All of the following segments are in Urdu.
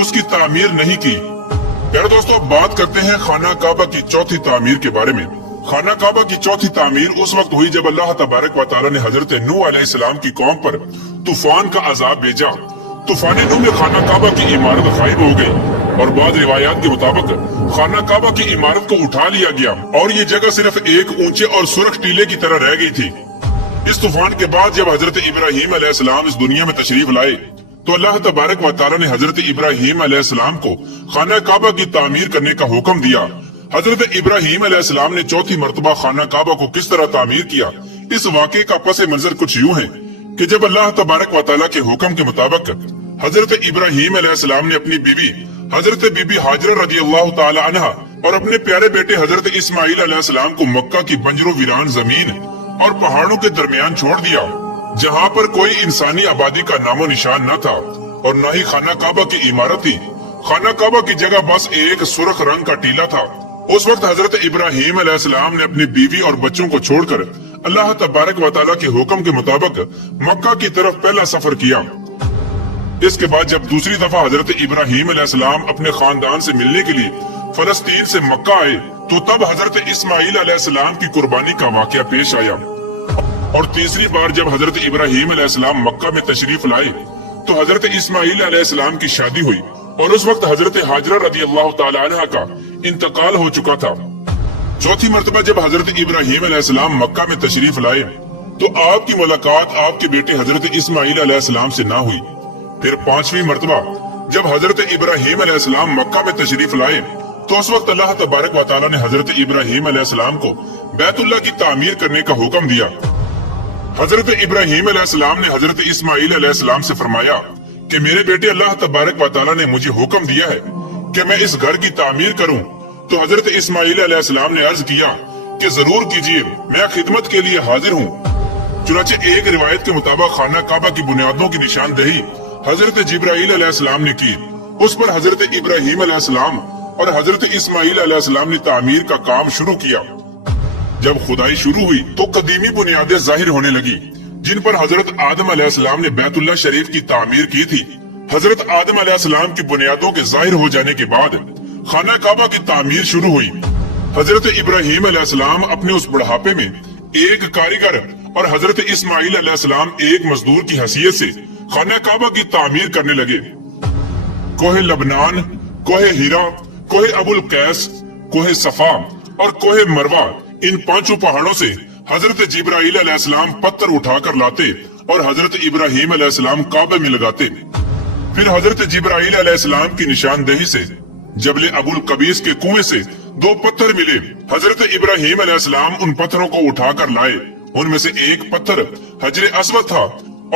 اس کی تعمیر نہیں کی۔ پیارے دوستو، اب بات کرتے ہیں خانہ کعبہ کی چوتھی تعمیر کے بارے میں۔ خانہ کعبہ کی چوتھی تعمیر اس وقت ہوئی جب اللہ تبارک و تعالیٰ نے حضرت نوح علیہ السلام کی قوم پر طوفان کا عذاب بھیجا۔ طوفان نوح میں خانہ کعبہ کی عمارت غائب ہو گئی اور بعض روایات کے مطابق خانہ کعبہ کی عمارت کو اٹھا لیا گیا اور یہ جگہ صرف ایک اونچے اور سرخ ٹیلے کی طرح رہ گئی تھی۔ اس طوفان کے بعد جب حضرت ابراہیم علیہ السلام اس دنیا میں تشریف لائے تو اللہ تبارک و تعالیٰ نے حضرت ابراہیم علیہ السلام کو خانہ کعبہ کی تعمیر کرنے کا حکم دیا۔ حضرت ابراہیم علیہ السلام نے چوتھی مرتبہ خانہ کعبہ کو کس طرح تعمیر کیا، اس واقعے کا پس منظر کچھ یوں ہے کہ جب اللہ تبارک و تعالیٰ کے حکم کے مطابق حضرت ابراہیم علیہ السلام نے اپنی بیوی حضرت بی بی ہاجرہ رضی اللہ تعالی عنہ اور اپنے پیارے بیٹے حضرت اسماعیل علیہ السلام کو مکہ کی بنجر و ویران زمین اور پہاڑوں کے درمیان چھوڑ دیا، جہاں پر کوئی انسانی آبادی کا نام و نشان نہ تھا اور نہ ہی خانہ کعبہ کی عمارت تھی۔ خانہ کعبہ کی جگہ بس ایک سرخ رنگ کا ٹیلا تھا۔ اس وقت حضرت ابراہیم علیہ السلام نے اپنی بیوی اور بچوں کو چھوڑ کر اللہ تبارک و تعالیٰ کے حکم کے مطابق مکہ کی طرف پہلا سفر کیا۔ اس کے بعد جب دوسری دفعہ حضرت ابراہیم علیہ السلام اپنے خاندان سے ملنے کے لیے فلسطین سے مکہ آئے تو تب حضرت اسماعیل علیہ السلام کی قربانی کا واقعہ پیش آیا، اور تیسری بار جب حضرت ابراہیم علیہ السلام مکہ میں تشریف لائے تو حضرت اسماعیل علیہ السلام کی شادی ہوئی اور اس وقت حضرت ہاجرہ رضی اللہ تعالی عنہ کا انتقال ہو چکا تھا۔ چوتھی مرتبہ جب حضرت ابراہیم علیہ السلام مکہ میں تشریف لائے تو آپ کی ملاقات آپ کے بیٹے حضرت اسماعیل علیہ السلام سے نہ ہوئی۔ پھر پانچویں مرتبہ جب حضرت ابراہیم علیہ السلام مکہ میں تشریف لائے تو اس وقت اللہ تبارک و تعالیٰ نے حضرت ابراہیم علیہ السلام کو بیت اللہ کی تعمیر کرنے کا حکم دیا۔ حضرت ابراہیم علیہ السلام نے حضرت اسماعیل علیہ السلام سے فرمایا کہ میرے بیٹے، اللہ تبارک و تعالیٰ نے مجھے حکم دیا ہے کہ میں اس گھر کی تعمیر کروں۔ تو حضرت اسماعیل علیہ السلام نے عرض کیا کہ ضرور کیجیے، میں خدمت کے لیے حاضر ہوں۔ چنانچہ ایک روایت کے مطابق خانہ کعبہ کی بنیادوں کی نشاندہی حضرت جبرائیل علیہ السلام نے کی۔ اس پر حضرت ابراہیم علیہ السلام اور حضرت اسماعیل علیہ السلام نے تعمیر کا کام شروع کیا۔ جب کھدائی شروع ہوئی تو قدیمی بنیادیں ظاہر ہونے لگی جن پر حضرت آدم علیہ السلام نے بیت اللہ شریف کی تعمیر کی تھی۔ حضرت آدم علیہ السلام کی بنیادوں کے ظاہر ہو جانے کے بعد خانہ کعبہ کی تعمیر شروع ہوئی۔ حضرت ابراہیم علیہ السلام اپنے اس بڑھاپے میں ایک کاریگر اور حضرت اسماعیل علیہ السلام ایک مزدور کی حیثیت سے خانہ کعبہ کی تعمیر کرنے لگے۔ کوہ لبنان، کوہ ہیرا، کوہ ابو القیس، کوہ صفا اور کوہ مروہ، ان پانچوں پہاڑوں سے حضرت جبرائیل علیہ السلام پتھر اٹھا کر لاتے اور حضرت ابراہیم علیہ السلام کعبے میں لگاتے۔ پھر حضرت جبرائیل علیہ السلام کی نشاندہی سے جبل ابو القبیس کے کنویں سے دو پتھر ملے۔ حضرت ابراہیم علیہ السلام ان پتھروں کو اٹھا کر لائے۔ ان میں سے ایک پتھر حجر اسود تھا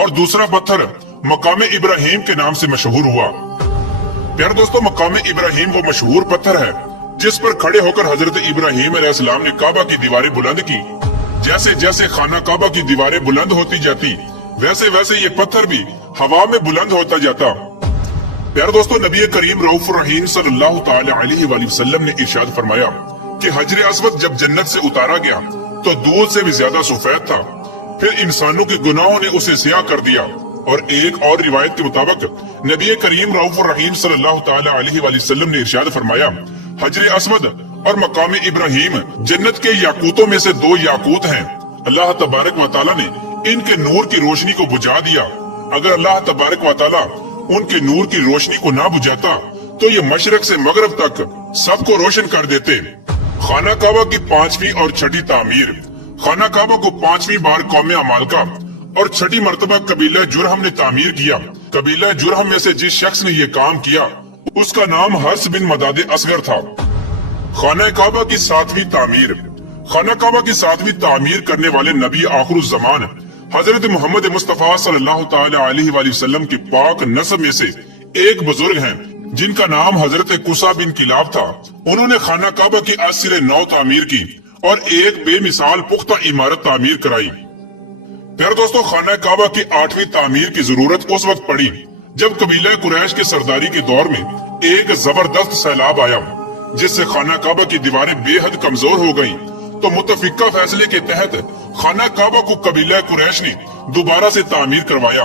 اور دوسرا پتھر مقام ابراہیم کے نام سے مشہور ہوا۔ پیارے دوستو، مقام ابراہیم وہ مشہور پتھر ہے جس پر کھڑے ہو کر حضرت ابراہیم علیہ السلام نے کعبہ کی دیواریں بلند کی۔ جیسے جیسے خانہ کعبہ کی دیواریں بلند ہوتی جاتی ویسے ویسے یہ پتھر بھی ہوا میں بلند ہوتا جاتا۔ پیارے دوستو، نبی کریم رؤوف الرحیم صلی اللہ تعالی علیہ وآلہ وسلم نے ارشاد فرمایا کہ حجر اسود جب جنت سے اتارا گیا تو دودھ سے بھی زیادہ سفید تھا، پھر انسانوں کے گناہوں نے اسے سیاہ کر دیا۔ اور ایک اور روایت کے مطابق نبی کریم رؤوف الرحیم صلی اللہ تعالی علیہ وآلہ وسلم نے ارشاد فرمایا، حجر اسود اور مقام ابراہیم جنت کے یاقوتوں میں سے دو یاقوت ہیں۔ اللہ تبارک و تعالیٰ نے ان کے نور کی روشنی کو بجھا دیا۔ اگر اللہ تبارک و تعالیٰ ان کے نور کی روشنی کو نہ بجھاتا تو یہ مشرق سے مغرب تک سب کو روشن کر دیتے۔ خانہ کعبہ کی پانچویں اور چھٹی تعمیر۔ خانہ کعبہ کو پانچویں بار قوم عمالقہ اور چھٹی مرتبہ قبیلہ جرہم نے تعمیر کیا۔ قبیلہ جرہم میں سے جس شخص نے یہ کام کیا اس کا نام حرس بن مداد اصغر تھا۔ خانہ کعبہ کی ساتویں تعمیر۔ خانہ کعبہ کی ساتویں تعمیر کرنے والے نبی آخر الزمان حضرت محمد مصطفیٰ صلی اللہ تعالی علیہ وآلہ وسلم کی پاک نسب میں سے ایک بزرگ ہیں جن کا نام حضرت قصہ بن کلاب تھا۔ انہوں نے خانہ کعبہ کی عصر نو تعمیر کی اور ایک بے مثال پختہ عمارت تعمیر کرائی۔ پیارے دوستو، خانہ کعبہ کی آٹھویں تعمیر کی ضرورت اس وقت پڑی جب قبیلہ قریش کے سرداری کے دور میں ایک زبردست سیلاب آیا جس سے خانہ کعبہ کی دیواریں بے حد کمزور ہو گئیں۔ تو متفقہ فیصلے کے تحت خانہ کعبہ کو قبیلہ قریش نے دوبارہ سے تعمیر کروایا،